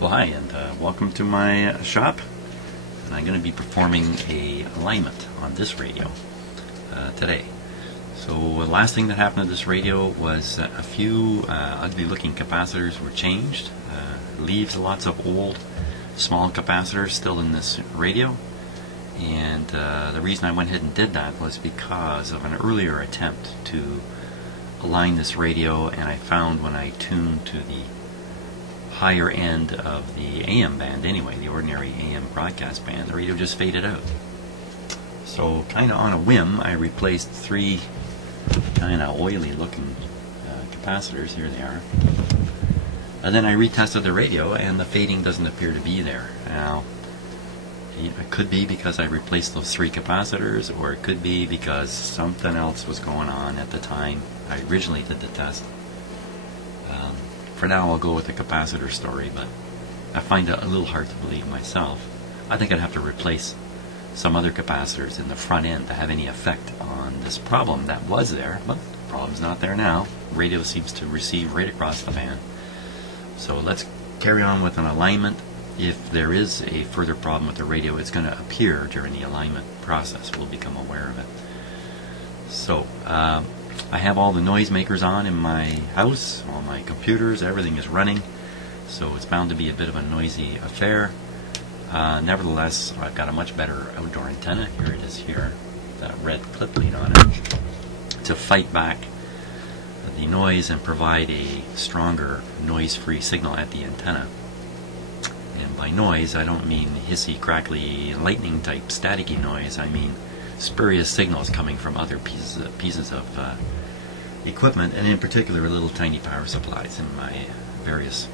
Well, hi, and welcome to my shop. And I'm going to be performing a alignment on this radio today. So the last thing that happened to this radio was a few ugly-looking capacitors were changed. Leaves lots of old, small capacitors still in this radio. And the reason I went ahead and did that was because of an earlier attempt to align this radio, and I found when I tuned to the higher end of the AM band anyway, the ordinary AM broadcast band, the radio just faded out. So kind of on a whim, I replaced three kind of oily looking capacitors. Here they are. And then I retested the radio, and the fading doesn't appear to be there. Now, it could be because I replaced those three capacitors, or it could be because something else was going on at the time I originally did the test. For now, I'll go with the capacitor story, but I find it a little hard to believe myself. I think I'd have to replace some other capacitors in the front end to have any effect on this problem that was there, but the problem's not there now. Radio seems to receive right across the band. So let's carry on with an alignment. If there is a further problem with the radio, it's going to appear during the alignment process. We'll become aware of it. So, I have all the noisemakers on in my house, all my computers, everything is running, so it's bound to be a bit of a noisy affair. Nevertheless, I've got a much better outdoor antenna. Here it is here, that red clip lead on it, to fight back the noise and provide a stronger noise-free signal at the antenna. And by noise, I don't mean hissy, crackly, lightning type staticky noise. I mean spurious signals coming from other pieces of equipment, and in particular little tiny power supplies in my various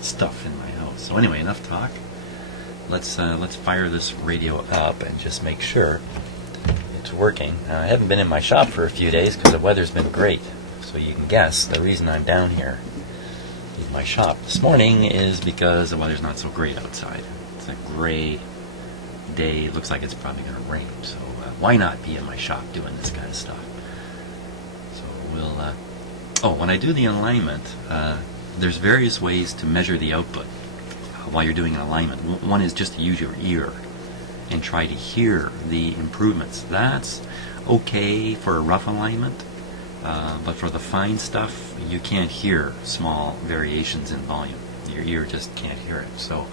stuff in my house. So anyway, enough talk. Let's fire this radio up and just make sure it's working. I haven't been in my shop for a few days because the weather's been great. So you can guess the reason I'm down here in my shop this morning is because the weather's not so great outside. It's a gray day. It looks like it's probably going to rain. So why not be in my shop doing this kind of stuff? So we'll when I do the alignment, there's various ways to measure the output while you're doing an alignment. One is just to use your ear and try to hear the improvements. That's okay for a rough alignment, but for the fine stuff, you can't hear small variations in volume. Your ear just can't hear it. So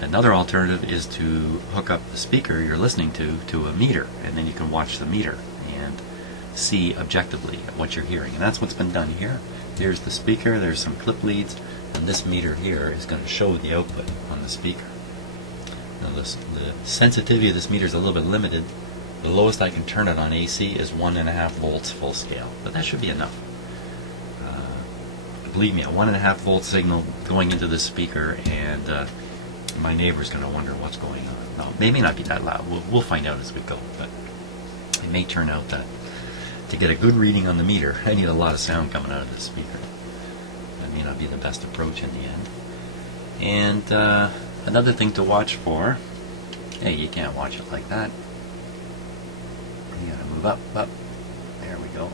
another alternative is to hook up the speaker you're listening to a meter, and then you can watch the meter and see objectively what you're hearing. And that's what's been done here. Here's the speaker, there's some clip leads, and this meter here is going to show the output on the speaker. Now the sensitivity of this meter is a little bit limited. The lowest I can turn it on AC is 1.5 volts full scale, but that should be enough. Believe me, a 1.5 volt signal going into this speaker, and my neighbor's going to wonder what's going on. No, they may not be that loud. We'll find out as we go, but it may turn out that to get a good reading on the meter, I need a lot of sound coming out of this speaker. That may not be the best approach in the end. And another thing to watch for, hey, you can't watch it like that. You got to move up. There we go.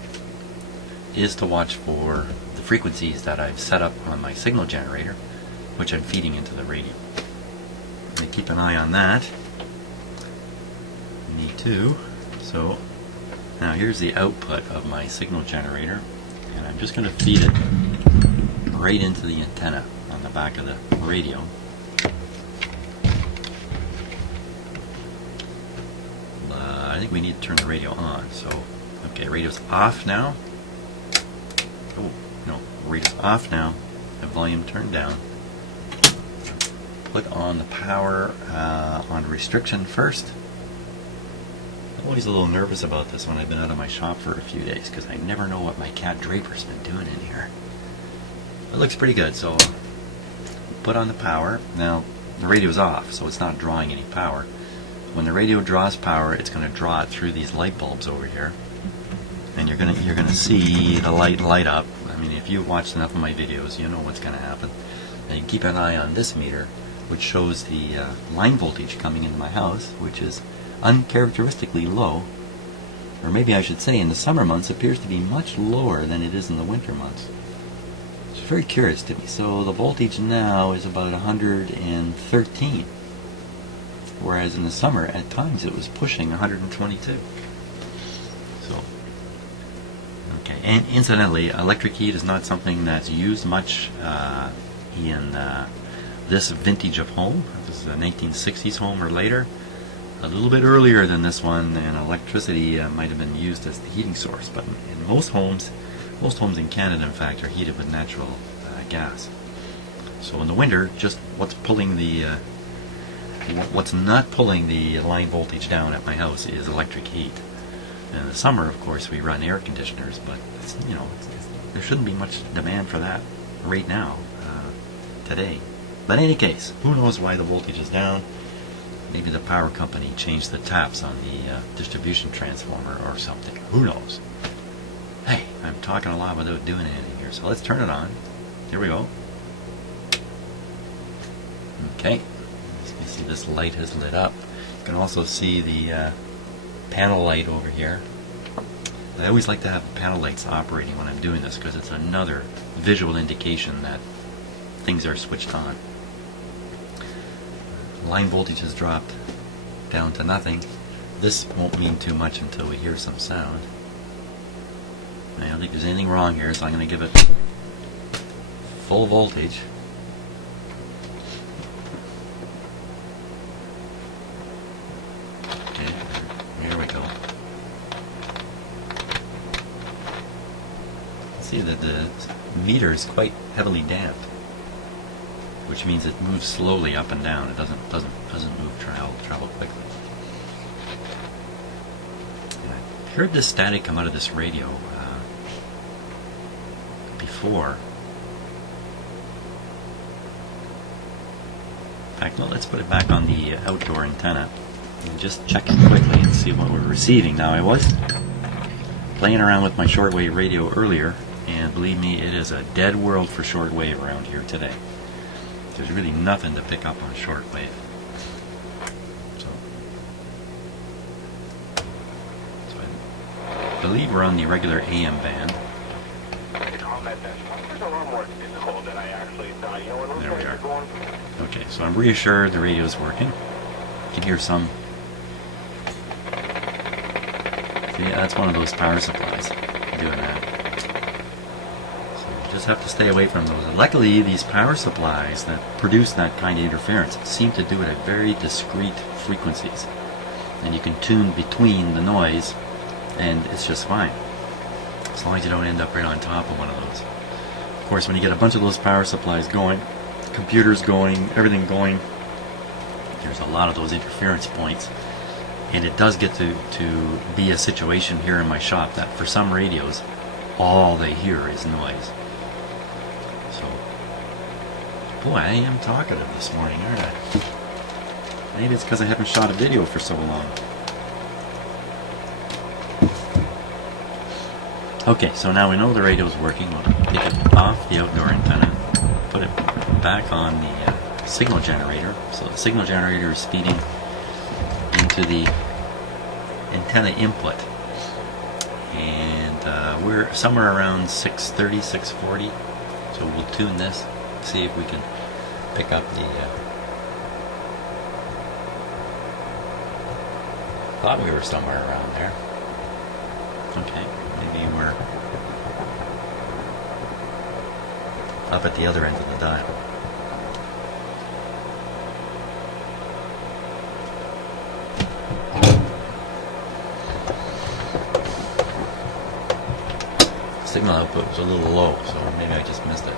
Is to watch for the frequencies that I've set up on my signal generator, which I'm feeding into the radio. Keep an eye on that. Me too. So now here's the output of my signal generator, and I'm just going to feed it right into the antenna on the back of the radio. I think we need to turn the radio on. So okay, radio's off now. Oh no, radio's off now. The volume turned down. Put on the power on restriction first. I'm always a little nervous about this when I've been out of my shop for a few days because I never know what my cat Draper's been doing in here. It looks pretty good, so put on the power. Now the radio's off, so it's not drawing any power. When the radio draws power, it's going to draw it through these light bulbs over here, and you're gonna see the light up. I mean, if you've watched enough of my videos, you know what's going to happen. And you keep an eye on this meter, which shows the line voltage coming into my house, which is uncharacteristically low, or maybe I should say in the summer months appears to be much lower than it is in the winter months. It's very curious to me. So the voltage now is about 113, whereas in the summer at times it was pushing 122. So, okay. And incidentally, electric heat is not something that's used much in this vintage of home. This is a 1960s home or later. A little bit earlier than this one, and electricity might have been used as the heating source. But in most homes in Canada, in fact, are heated with natural gas. So in the winter, just what's not pulling the line voltage down at my house is electric heat. And in the summer, of course, we run air conditioners, but there shouldn't be much demand for that right now, today. But in any case, who knows why the voltage is down? Maybe the power company changed the taps on the distribution transformer or something. Who knows? Hey, I'm talking a lot without doing anything here, so let's turn it on. Here we go. Okay. You see this light has lit up. You can also see the panel light over here. I always like to have the panel lights operating when I'm doing this because it's another visual indication that things are switched on. Line voltage has dropped down to nothing. This won't mean too much until we hear some sound. I don't think there's anything wrong here, so I'm going to give it full voltage. Okay, here we go. See that the meter is quite heavily damped, which means it moves slowly up and down. It doesn't move travel quickly. And I heard this static come out of this radio before. In fact, no, let's put it back on the outdoor antenna and just check it quickly and see what we're receiving. Now, I was playing around with my shortwave radio earlier, and believe me, it is a dead world for shortwave around here today. There's really nothing to pick up on shortwave. So I believe we're on the regular AM band. There we are. Okay, so I'm reassured the radio is working. You can hear some. See, that's one of those power supplies doing that. Just have to stay away from those. And luckily, these power supplies that produce that kind of interference seem to do it at very discrete frequencies. And you can tune between the noise, and it's just fine. As long as you don't end up right on top of one of those. Of course, when you get a bunch of those power supplies going, computers going, everything going, there's a lot of those interference points. And it does get to be a situation here in my shop that for some radios, all they hear is noise. Boy, I am talkative this morning, aren't I? Maybe it's because I haven't shot a video for so long. Okay, so now we know the radio's working. We'll take it off the outdoor antenna, put it back on the signal generator. So the signal generator is feeding into the antenna input. And we're somewhere around 630, 640. So we'll tune this. See if we can pick up the thought we were somewhere around there. Okay, maybe we're up at the other end of the dial. Signal output was a little low, so maybe I just missed it.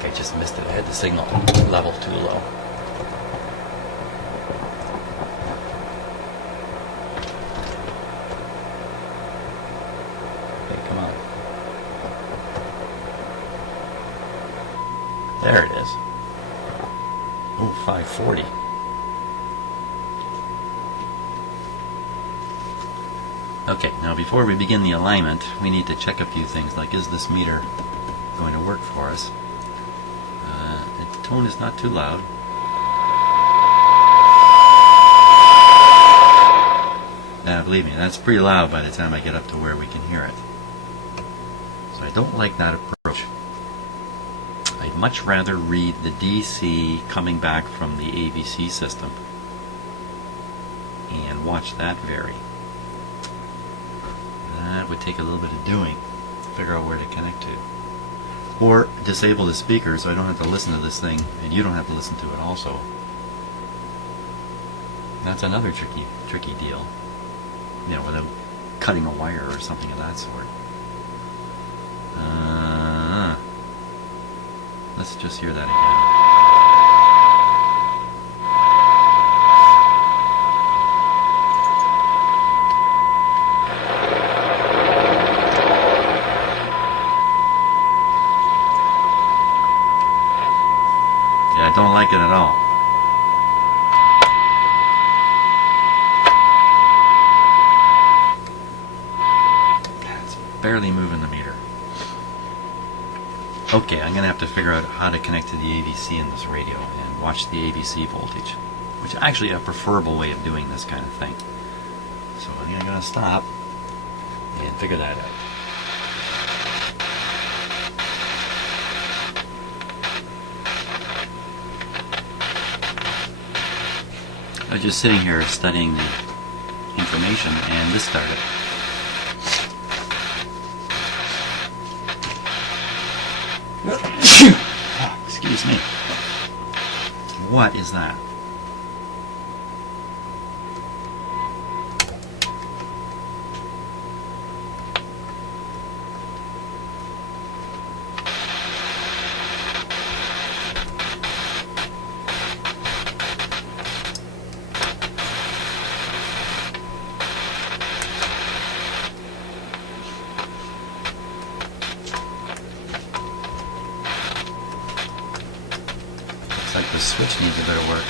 I just missed it. I had the signal level too low. Okay, come on. There it is. Oh, 540. Okay, now before we begin the alignment, we need to check a few things, like is this meter going to work for us? The tone is not too loud. believe me, that's pretty loud by the time I get up to where we can hear it. So I don't like that approach. I'd much rather read the DC coming back from the AVC system and watch that vary. That would take a little bit of doing to figure out where to connect to. Or disable the speaker so I don't have to listen to this thing and you don't have to listen to it also. That's another tricky deal. You know, without cutting a wire or something of that sort. Let's just hear that again. Yeah, I don't like it at all. It's barely moving the meter. Okay, I'm going to have to figure out how to connect to the AVC in this radio and watch the AVC voltage, which is actually a preferable way of doing this kind of thing. So I'm going to stop and figure that out. I was just sitting here studying the information and this started. Excuse me. What is that? Like the switch needs a bit of work.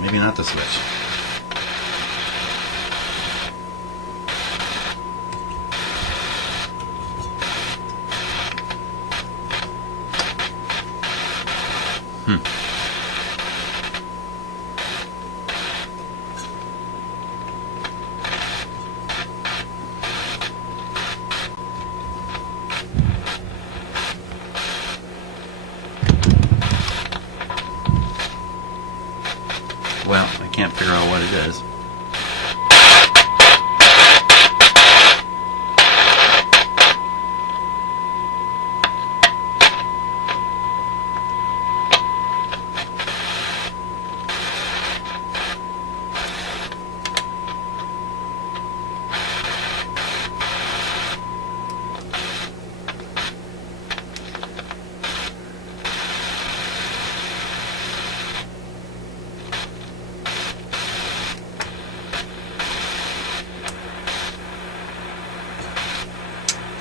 Maybe not the switch. Well, I can't figure out what it is.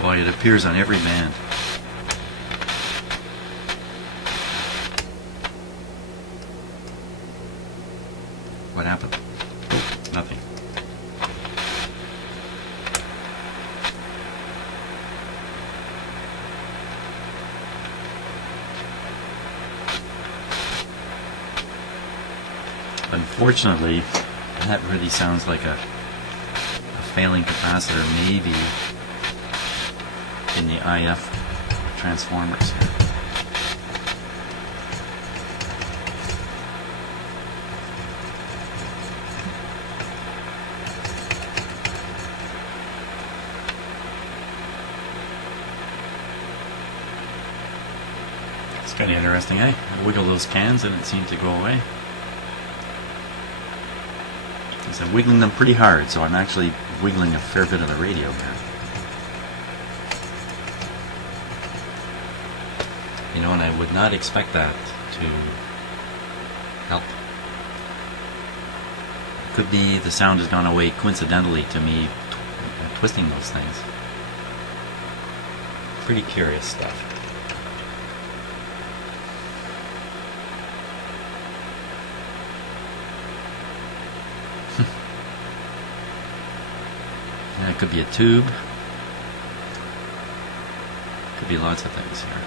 Boy, it appears on every band. What happened? Oh, nothing. Unfortunately, that really sounds like a failing capacitor, maybe in the IF transformers. It's kind of interesting, eh? I wiggle those cans and it seems to go away. things. I'm wiggling them pretty hard, so I'm actually wiggling a fair bit of the radio there. You know, and I would not expect that to help. It could be the sound has gone away coincidentally to me twisting those things. Pretty curious stuff. Yeah, it could be a tube. Could be lots of things here.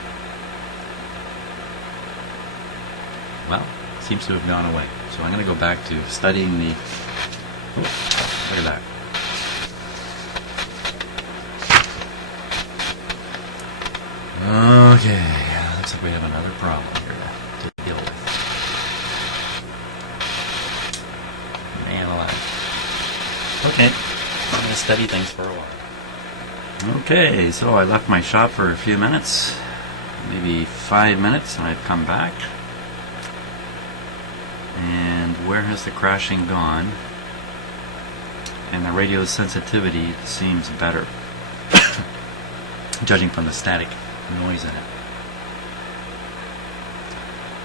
Well, it seems to have gone away. So I'm going to go back to studying the... Oh, look at that. Okay, looks like we have another problem here to deal with. Man alive. Okay, I'm going to study things for a while. Okay, so I left my shop for a few minutes, maybe 5 minutes, and I've come back. And where has the crashing gone? And the radio's sensitivity seems better, judging from the static noise in it.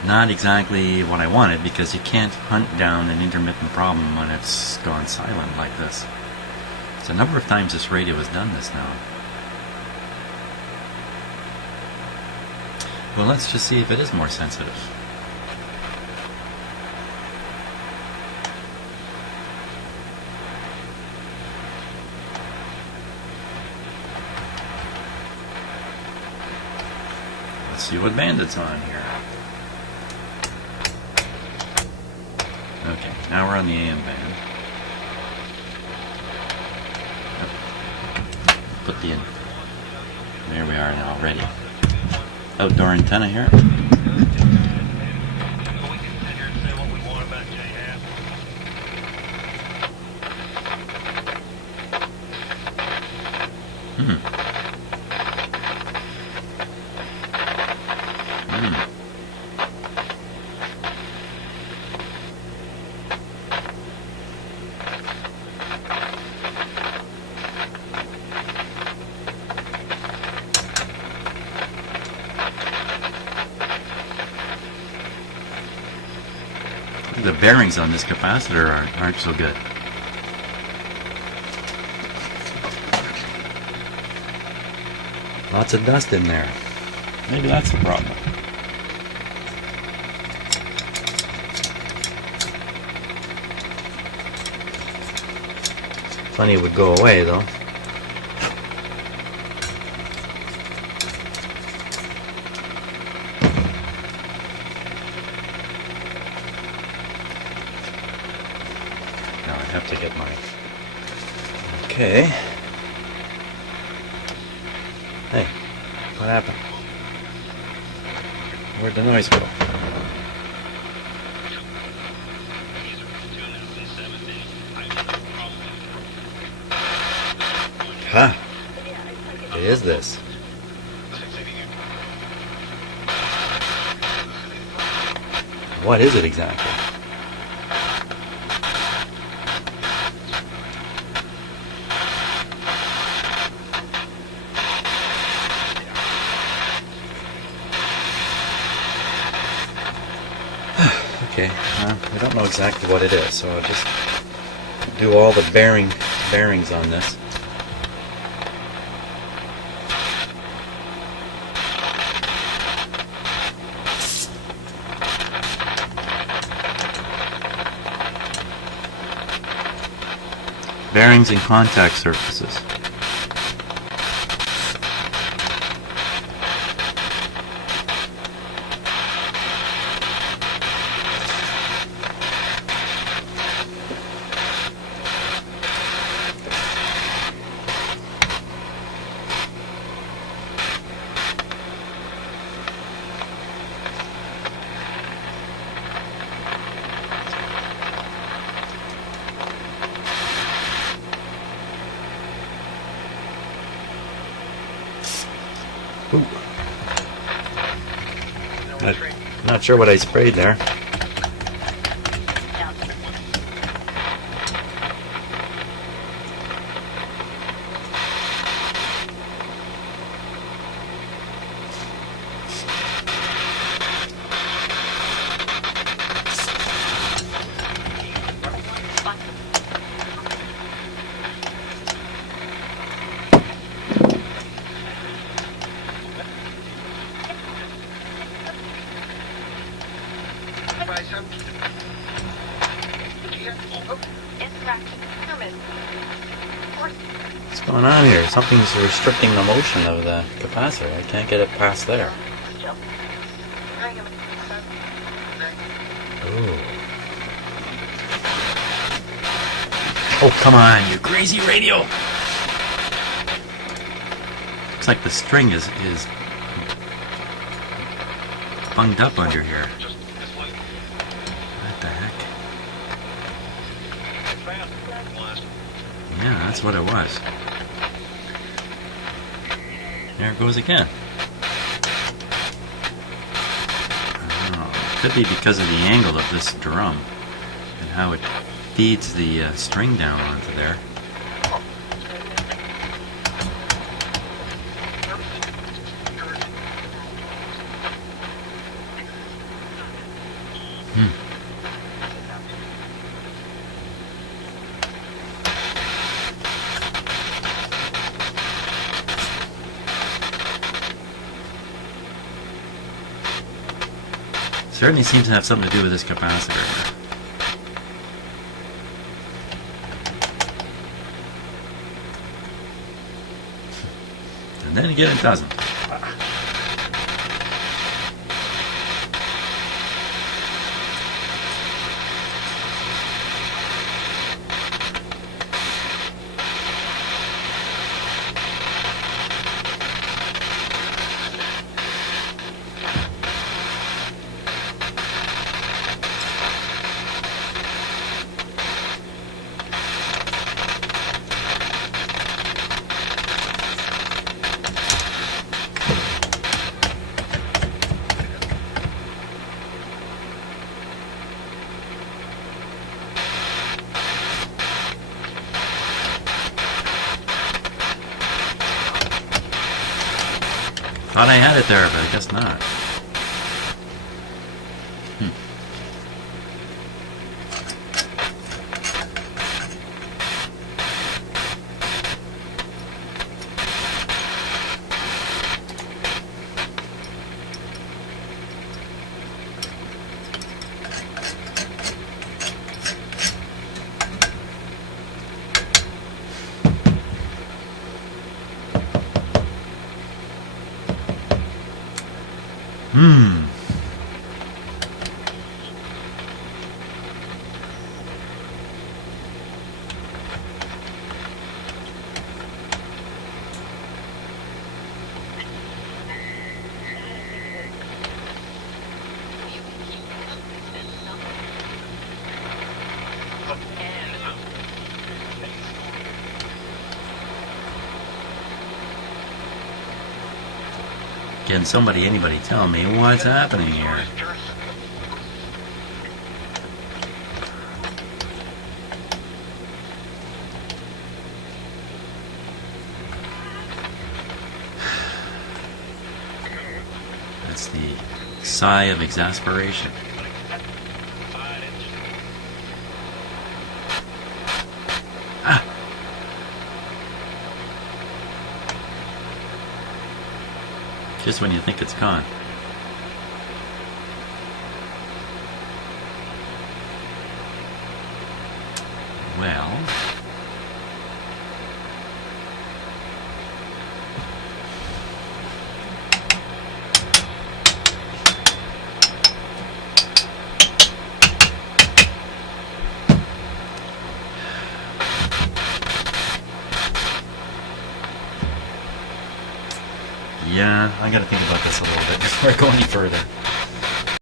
Not exactly what I wanted, because you can't hunt down an intermittent problem when it's gone silent like this. It's a number of times this radio has done this now. Well, let's just see if it is more sensitive. Let's see what band it's on here. Okay, now we're on the AM band. Put the in. There we are now, ready. Outdoor antenna here. The bearings on this capacitor aren't so good. Lots of dust in there. Maybe that's the problem. Funny it would go away though. Now I have to get my... Okay. Hey, what happened? Where'd the noise go? Huh? It is this. What is it exactly? Okay, I don't know exactly what it is, so I'll just do all the bearings on this. Bearings and contact surfaces. Ooh. Not sure what I sprayed there. What's going on here? Something's restricting the motion of the capacitor. I can't get it past there. Ooh. Oh, come on, you crazy radio! Looks like the string is bunged up under here. What the heck? Yeah, that's what it was. There it goes again. Oh, could be because of the angle of this drum and how it feeds the string down onto there. Certainly seems to have something to do with this capacitor. And then again, it doesn't. Thought I had it there, but I guess not. Can anybody tell me what's happening here? That's the sigh of exasperation. Just when you think it's gone. Well, yeah, I gotta think about this a little bit before I go any further.